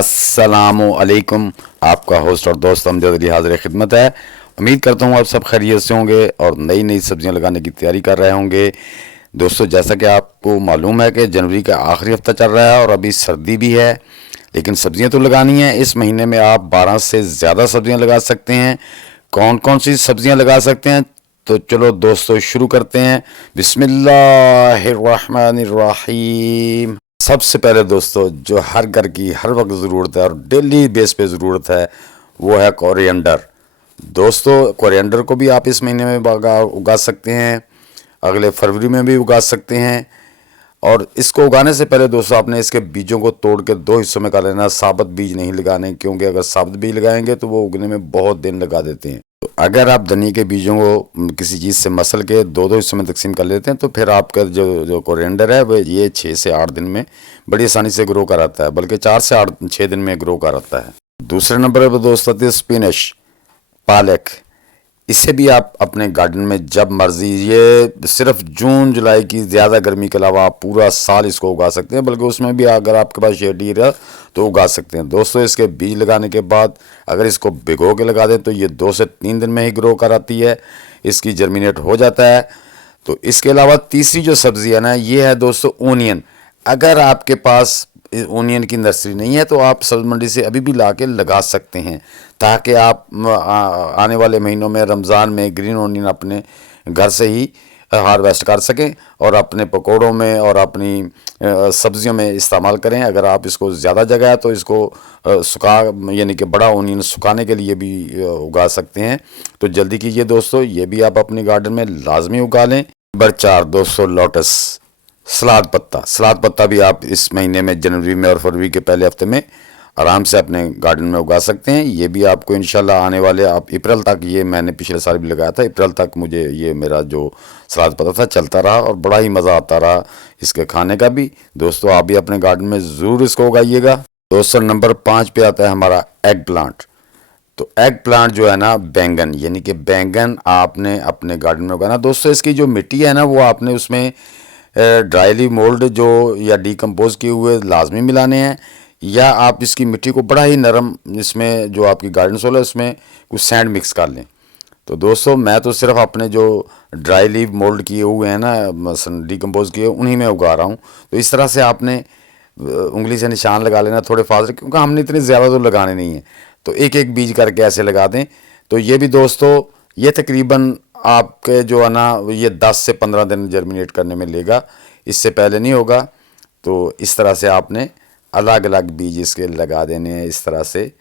अस्सलामुअलैकुम। आपका होस्ट और दोस्त अमजद अली हाजिर खिदमत है। उम्मीद करता हूँ आप सब खैरियत से होंगे और नई नई सब्जियां लगाने की तैयारी कर रहे होंगे। दोस्तों, जैसा कि आपको मालूम है कि जनवरी का आखिरी हफ्ता चल रहा है और अभी सर्दी भी है, लेकिन सब्जियां तो लगानी है। इस महीने में आप 12 से ज़्यादा सब्जियां लगा सकते हैं। कौन कौन सी सब्जियां लगा सकते हैं, तो चलो दोस्तों शुरू करते हैं। बिस्मिल्लाहिर्रहमानिर्रहीम। सबसे पहले दोस्तों, जो हर घर की हर वक्त ज़रूरत है और डेली बेस पे ज़रूरत है, वो है कोरिएंडर। दोस्तों, कोरिएंडर को भी आप इस महीने में उगा सकते हैं, अगले फरवरी में भी उगा सकते हैं। और इसको उगाने से पहले दोस्तों, आपने इसके बीजों को तोड़ के दो हिस्सों में कर लेना। साबुत बीज नहीं लगाने, क्योंकि अगर साबुत बीज लगाएंगे तो वो उगने में बहुत दिन लगा देते हैं। तो अगर आप धनिया के बीजों को किसी चीज़ से मसल के दो दो हिस्सों में तकसीम कर लेते हैं, तो फिर आपका जो जो कोरिएंडर है वो ये 6 से 8 दिन में बड़ी आसानी से ग्रो कर आता है, बल्कि 4 से 6 दिन में ग्रो कर आता है। दूसरे नंबर पर दोस्तों आती है स्पिनच, पालक। इसे भी आप अपने गार्डन में जब मर्जी, ये सिर्फ जून जुलाई की ज़्यादा गर्मी के अलावा आप पूरा साल इसको उगा सकते हैं, बल्कि उसमें भी अगर आपके पास शेड एरिया तो उगा सकते हैं। दोस्तों, इसके बीज लगाने के बाद अगर इसको भिगो के लगा दें तो ये 2 से 3 दिन में ही ग्रो कर आती है, इसकी जर्मिनेट हो जाता है। तो इसके अलावा तीसरी जो सब्ज़ी है ना, ये है दोस्तों ओनियन। अगर आपके पास ओनियन की नर्सरी नहीं है तो आप सब्ज़ मंडी से अभी भी ला के लगा सकते हैं, ताकि आप आने वाले महीनों में रमज़ान में ग्रीन ओनियन अपने घर से ही हार्वेस्ट कर सकें और अपने पकौड़ों में और अपनी सब्जियों में इस्तेमाल करें। अगर आप इसको ज़्यादा जगह है तो इसको सुखा, यानी कि बड़ा ओनियन सुखाने के लिए भी उगा सकते हैं। तो जल्दी कीजिए दोस्तों, ये भी आप अपने गार्डन में लाजमी उगा लें। नंबर 4 दोस्तों, लोटस, सलाद पत्ता। सलाद पत्ता भी आप इस महीने में जनवरी में और फरवरी के पहले हफ्ते में आराम से अपने गार्डन में उगा सकते हैं। ये भी आपको इंशाल्लाह आने वाले आप अप्रैल तक, ये मैंने पिछले साल भी लगाया था, अप्रैल तक मुझे ये मेरा जो सलाद पत्ता था चलता रहा और बड़ा ही मज़ा आता रहा इसके खाने का भी। दोस्तों, आप भी अपने गार्डन में ज़रूर इसको उगाइएगा। दोस्तों, नंबर 5 पे आता है हमारा एग प्लांट। तो एग प्लांट जो है ना, बैंगन, यानी कि बैंगन आपने अपने गार्डन में उगाना। दोस्तों, इसकी जो मिट्टी है ना, वो आपने उसमें ड्राईली मोल्ड जो या डीकम्पोज किए हुए लाजमी मिलाने हैं, या आप इसकी मिट्टी को बड़ा ही नरम, इसमें जो आपकी गार्डन सोल है उसमें कुछ सैंड मिक्स कर लें। तो दोस्तों, मैं तो सिर्फ अपने जो ड्राई लीव मोल्ड किए हुए हैं ना, डीकम्पोज किए, उन्हीं में उगा रहा हूँ। तो इस तरह से आपने उंगली से निशान लगा लेना थोड़े फासले, क्योंकि हमने इतने ज़्यादा तो लगाने नहीं है। तो एक एक बीज करके ऐसे लगा दें। तो ये भी दोस्तों, ये तकरीबन आपके जो है ना, ये 10 से 15 दिन जर्मिनेट करने में लेगा, इससे पहले नहीं होगा। तो इस तरह से आपने अलग अलग बीज इसके लगा देने हैं इस तरह से।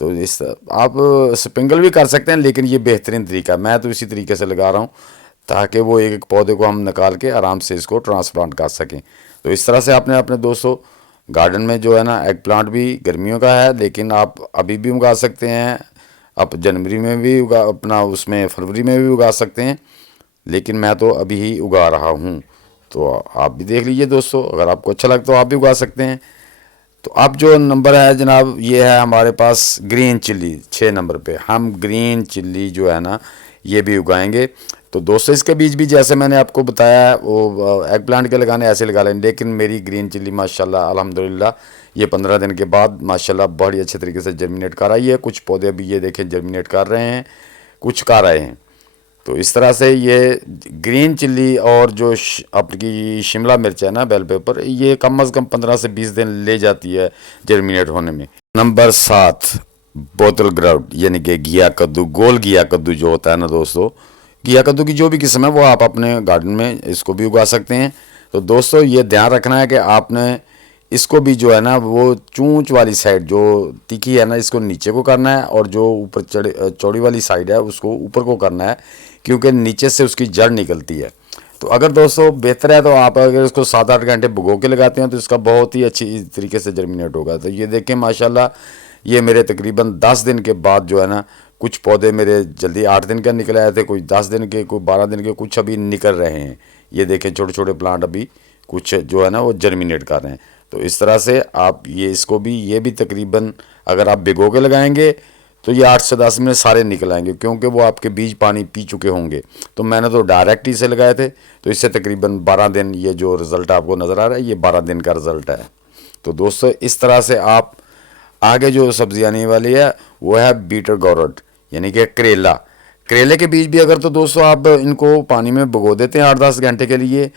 तो इस आप स्प्रिंकल भी कर सकते हैं, लेकिन ये बेहतरीन तरीका है। मैं तो इसी तरीके से लगा रहा हूँ, ताकि वो एक एक पौधे को हम निकाल के आराम से इसको ट्रांसप्लांट कर सकें। तो इस तरह से आपने अपने दोस्तों गार्डन में जो है ना, एग प्लांट भी गर्मियों का है, लेकिन आप अभी भी उगा सकते हैं। आप जनवरी में भी उगा, अपना उसमें फरवरी में भी उगा सकते हैं, लेकिन मैं तो अभी ही उगा रहा हूँ। तो आप भी देख लीजिए दोस्तों, अगर आपको अच्छा लगता तो आप भी उगा सकते हैं। तो अब जो नंबर है जनाब, ये है हमारे पास ग्रीन चिल्ली। 6 नंबर पे हम ग्रीन चिल्ली जो है ना, ये भी उगाएंगे। तो दोस्तों, इसके बीज भी जैसे मैंने आपको बताया वो एग प्लांट के लगाने ऐसे लगा लें, लेकिन मेरी ग्रीन चिल्ली माशाल्लाह अल्हम्दुलिल्लाह ये 15 दिन के बाद माशाल्लाह बड़ी अच्छे तरीके से जर्मिनेट कर आई है। कुछ पौधे भी ये देखें जर्मिनेट कर रहे हैं, कुछ कर रहे हैं। तो इस तरह से ये ग्रीन चिल्ली और जो आपकी शिमला मिर्च है ना, बेल पेपर, ये कम से कम 15 से 20 दिन ले जाती है जर्मिनेट होने में। नंबर 7 बोतल ग्राउंड, यानी कि घिया कद्दू, गोल घिया कद्दू जो होता है ना दोस्तों, घिया कद्दू की जो भी किस्म है वो आप अपने गार्डन में इसको भी उगा सकते हैं। तो दोस्तों, ये ध्यान रखना है कि आपने इसको भी जो है ना, वो चूंच वाली साइड जो तीखी है ना, इसको नीचे को करना है, और जो ऊपर चौड़ी वाली साइड है उसको ऊपर को करना है, क्योंकि नीचे से उसकी जड़ निकलती है। तो अगर दोस्तों बेहतर है तो आप अगर इसको 7-8 घंटे भिगो के लगाते हैं तो इसका बहुत ही अच्छी तरीके से जर्मिनेट होगा। तो ये देखें माशाल्लाह, ये मेरे तकरीबन 10 दिन के बाद जो है ना, कुछ पौधे मेरे जल्दी 8 दिन का निकल आए थे, कोई 10 दिन के, कोई 12 दिन के, कुछ अभी निकल रहे हैं। ये देखें छोटे छोटे प्लांट अभी कुछ जो है ना वो जर्मिनेट कर रहे हैं। तो इस तरह से आप ये इसको भी, ये भी तकरीबन अगर आप भिगो के लगाएंगे तो ये 8 से 10 मिनट सारे निकल आएंगे, क्योंकि वो आपके बीज पानी पी चुके होंगे। तो मैंने तो डायरेक्ट ही से लगाए थे, तो इससे तकरीबन 12 दिन, ये जो रिज़ल्ट आपको नज़र आ रहा है ये 12 दिन का रिज़ल्ट है। तो दोस्तों, इस तरह से आप आगे जो सब्जी आने वाली है वो है बीटर गौरट, यानी कि करेला। करेले के बीज भी अगर तो दोस्तों आप इनको पानी में भिगो देते हैं 8-10 घंटे के लिए,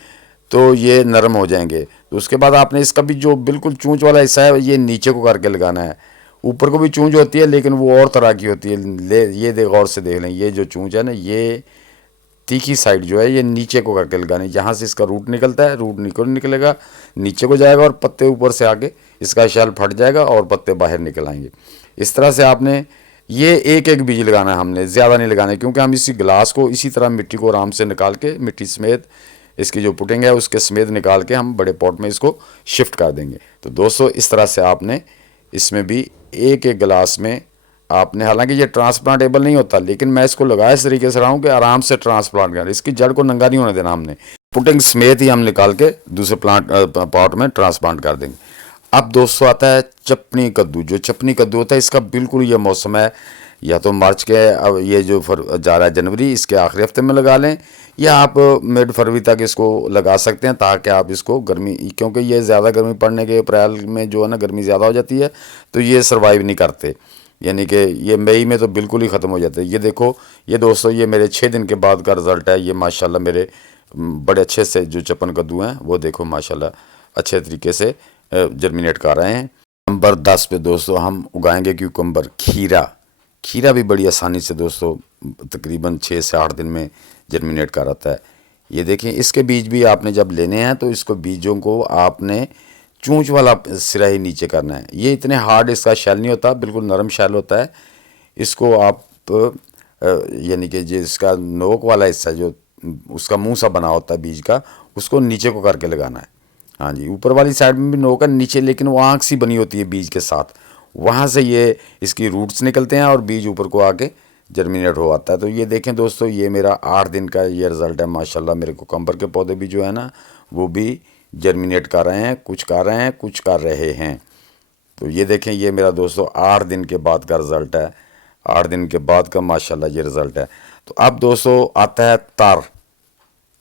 तो ये नरम हो जाएंगे। तो उसके बाद आपने इसका भी जो बिल्कुल चूंच वाला हिस्सा है ये नीचे को करके लगाना है। ऊपर को भी चूंच होती है लेकिन वो और तरह की होती है। ले ये गौर से देख लें, ये जो चूंच है ना, ये तीखी साइड जो है ये नीचे को करके लगानी। जहाँ से इसका रूट निकलता है, रूट निकलेगा नीचे को जाएगा और पत्ते ऊपर से आके इसका शैल फट जाएगा और पत्ते बाहर निकल आएंगे। इस तरह से आपने ये एक एक बीज लगाना है, हमने ज़्यादा नहीं लगाना है, क्योंकि हम इसी गिलास को इसी तरह मिट्टी को आराम से निकाल के, मिट्टी समेत इसकी जो पुटिंग है उसके समेत निकाल के हम बड़े पॉट में इसको शिफ्ट कर देंगे। तो दोस्तों इस तरह से आपने इसमें भी एक एक गिलास में आपने, हालांकि ये ट्रांसप्लांटेबल नहीं होता लेकिन मैं इसको लगाया इस तरीके से रहा हूँ कि आराम से ट्रांसप्लांट करें, इसकी जड़ को नंगा नहीं होने देना हमने। पुटिंग समेत ही हम निकाल के दूसरे पॉट में ट्रांसप्लांट कर देंगे। अब दोस्तों आता है चपनी कद्दू। जो चपनी कद्दू होता है इसका बिल्कुल ये मौसम है, या तो मार्च के, अब ये जो जा रहा है जनवरी, इसके आखिरी हफ्ते में लगा लें, या आप मिड फरवरी तक इसको लगा सकते हैं, ताकि आप इसको गर्मी, क्योंकि ये ज़्यादा गर्मी पड़ने के अप्रैल में जो है ना गर्मी ज़्यादा हो जाती है तो ये सर्वाइव नहीं करते, यानी कि ये मई में तो बिल्कुल ही ख़त्म हो जाते हैं। ये देखो ये दोस्तों ये मेरे 6 दिन के बाद का रिज़ल्ट है। ये माशाल्लाह मेरे बड़े अच्छे से जो चपन कद्दू हैं वो देखो माशाल्लाह अच्छे तरीके से जर्मिनेट कर रहे हैं। नंबर 10 पे दोस्तों हम उगाएंगे क्यूकम्बर। खीरा, खीरा भी बड़ी आसानी से दोस्तों तकरीबन 6 से 8 दिन में जर्मिनेट कर आता है। ये देखें, इसके बीज भी आपने जब लेने हैं तो इसको बीजों को आपने चूंच वाला सिरा ही नीचे करना है। ये इतने हार्ड इसका शैल नहीं होता, बिल्कुल नरम शैल होता है। इसको आप यानी कि जो इसका नोक वाला हिस्सा जो उसका मुंह सा बना होता है बीज का, उसको नीचे को करके लगाना है। हाँ जी, ऊपर वाली साइड में भी नोक है नीचे, लेकिन वो आँख सी बनी होती है बीज के साथ, वहाँ से ये इसकी रूट्स निकलते हैं और बीज ऊपर को आके जर्मिनेट हो आता है। तो ये देखें दोस्तों ये मेरा 8 दिन का ये रिज़ल्ट है। माशाल्लाह मेरे कुकम्बर के पौधे भी जो है ना वो भी जर्मिनेट कर रहे हैं, कुछ कर रहे हैं, कुछ कर रहे हैं। तो ये देखें ये मेरा दोस्तों 8 दिन के बाद का रिज़ल्ट है। 8 दिन के बाद का माशाल्लाह ये रिज़ल्ट है। तो अब दोस्तों आता है तार।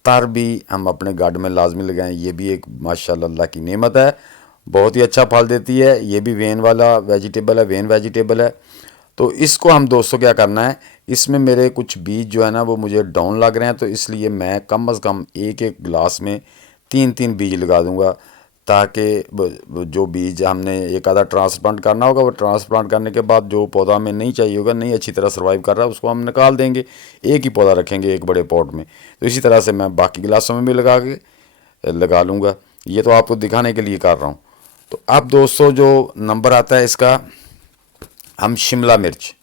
तार भी हम अपने गार्डन में लाजमी लगाएं। ये भी एक माशाल्लाह अल्लाह की नेमत है, बहुत ही अच्छा फल देती है। ये भी वेन वाला वेजिटेबल है, वेन वेजिटेबल है। तो इसको हम दोस्तों क्या करना है, इसमें मेरे कुछ बीज जो है ना वो मुझे डाउन लग रहे हैं, तो इसलिए मैं कम अज़ कम एक एक गिलास में 3-3 बीज लगा दूंगा, ताकि जो बीज हमने एक आधा ट्रांसप्लांट करना होगा, वो ट्रांसप्लांट करने के बाद जो पौधा हमें नहीं चाहिए होगा, नहीं अच्छी तरह सर्वाइव कर रहा है, उसको हम निकाल देंगे, एक ही पौधा रखेंगे एक बड़े पॉट में। तो इसी तरह से मैं बाकी गिलासों में भी लगा लूँगा। ये तो आपको दिखाने के लिए कर रहा हूँ। तो अब दोस्तों जो नंबर आता है इसका, हम शिमला मिर्च।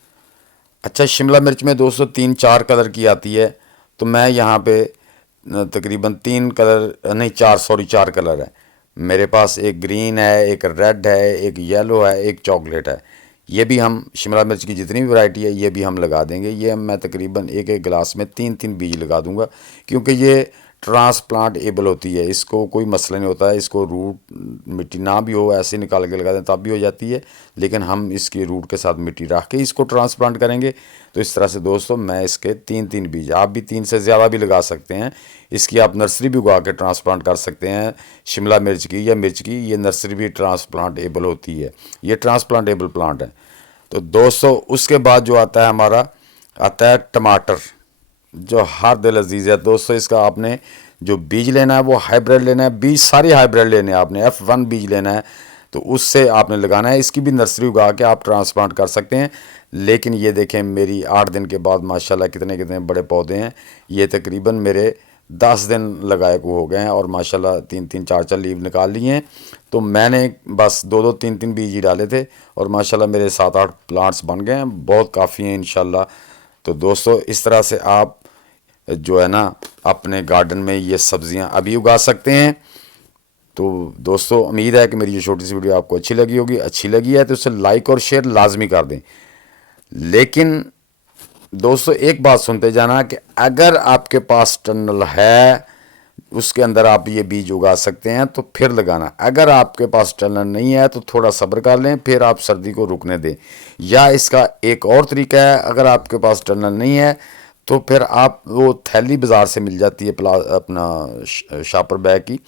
अच्छा, शिमला मिर्च में दोस्तों 3-4 कलर की आती है, तो मैं यहाँ पे तकरीबन 3 कलर नहीं 4 कलर है मेरे पास। एक ग्रीन है, एक रेड है, एक येलो है, एक चॉकलेट है। ये भी हम शिमला मिर्च की जितनी भी वैरायटी है ये भी हम लगा देंगे। ये मैं तकरीबन एक एक गिलास में 3-3 बीज लगा दूंगा, क्योंकि ये ट्रांसप्लांट एबल होती है, इसको कोई मसला नहीं होता है। इसको रूट मिट्टी ना भी हो ऐसे निकाल के लगा दें तब भी हो जाती है, लेकिन हम इसकी रूट के साथ मिट्टी रख के इसको ट्रांसप्लांट करेंगे। तो इस तरह से दोस्तों मैं इसके 3-3 बीज, आप भी 3 से ज़्यादा भी लगा सकते हैं। इसकी आप नर्सरी भी उगा के ट्रांसप्लांट कर सकते हैं, शिमला मिर्च की या मिर्च की। ये नर्सरी भी ट्रांसप्लांट एबल होती है, ये ट्रांसप्लांटेबल प्लांट है। तो दोस्तों उसके बाद जो आता है हमारा, आता है टमाटर, जो हर दिल अजीज़ है दोस्तों। इसका आपने जो बीज लेना है वो हाइब्रिड लेना है, बीज सारे हाइब्रिड लेने हैं आपने, F1 बीज लेना है, तो उससे आपने लगाना है। इसकी भी नर्सरी उगा के आप ट्रांसप्लांट कर सकते हैं। लेकिन ये देखें मेरी 8 दिन के बाद माशाल्लाह कितने कितने बड़े पौधे हैं। ये तकरीबन मेरे 10 दिन लगाए को हो गए हैं और माशाल्लाह 3-3 4-4 लीव निकाल लिए हैं। तो मैंने बस 2-2 3-3 बीज ही डाले थे और माशाल्लाह मेरे 7-8 प्लांट्स बन गए हैं, बहुत काफ़ी हैं इंशाल्लाह। तो दोस्तों इस तरह से आप जो है ना अपने गार्डन में ये सब्जियां अभी उगा सकते हैं। तो दोस्तों उम्मीद है कि मेरी ये छोटी सी वीडियो आपको अच्छी लगी होगी। अच्छी लगी है तो उसे लाइक और शेयर लाजमी कर दें। लेकिन दोस्तों एक बात सुनते जाना कि अगर आपके पास टनल है उसके अंदर आप ये बीज उगा सकते हैं तो फिर लगाना। अगर आपके पास टनल नहीं है तो थोड़ा सब्र कर लें, फिर आप सर्दी को रुकने दें। या इसका एक और तरीका है, अगर आपके पास टनल नहीं है तो फिर आप वो थैली बाज़ार से मिल जाती है, अपना शापर बैग की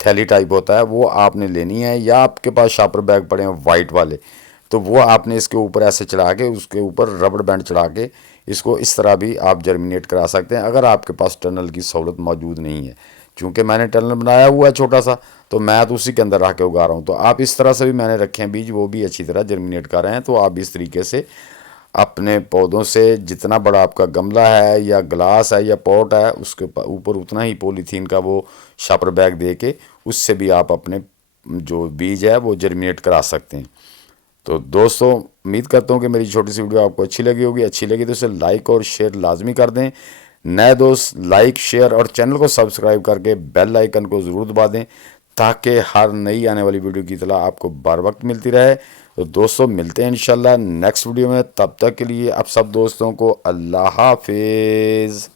थैली टाइप होता है, वो आपने लेनी है। या आपके पास शापर बैग पड़े हैं वाइट वाले, तो वो आपने इसके ऊपर ऐसे चढ़ा के, उसके ऊपर रबड़ बैंड चढ़ा के इसको इस तरह भी आप जर्मिनेट करा सकते हैं, अगर आपके पास टनल की सहूलत मौजूद नहीं है। चूँकि मैंने टनल बनाया हुआ है छोटा सा, तो मैं तो उसी के अंदर रख के उगा रहा हूँ। तो आप इस तरह से भी मैंने रखे हैं बीज, वो भी अच्छी तरह जर्मिनेट कर रहे हैं। तो आप इस तरीके से अपने पौधों से, जितना बड़ा आपका गमला है या ग्लास है या पॉट है, उसके ऊपर उतना ही पॉलीथीन का वो शापर बैग दे के उससे भी आप अपने जो बीज है वो जर्मिनेट करा सकते हैं। तो दोस्तों, उम्मीद करता हूँ कि मेरी छोटी सी वीडियो आपको अच्छी लगी होगी। अच्छी लगी तो इसे लाइक और शेयर लाजमी कर दें। नए दोस्त लाइक, शेयर और चैनल को सब्सक्राइब करके बेल आइकन को ज़रूर दबा दें, ताकि हर नई आने वाली वीडियो की इतला आपको बर वक्त मिलती रहे। तो दोस्तों, मिलते हैं इंशाल्लाह नेक्स्ट वीडियो में। तब तक के लिए आप सब दोस्तों को अल्लाह हाफिज़।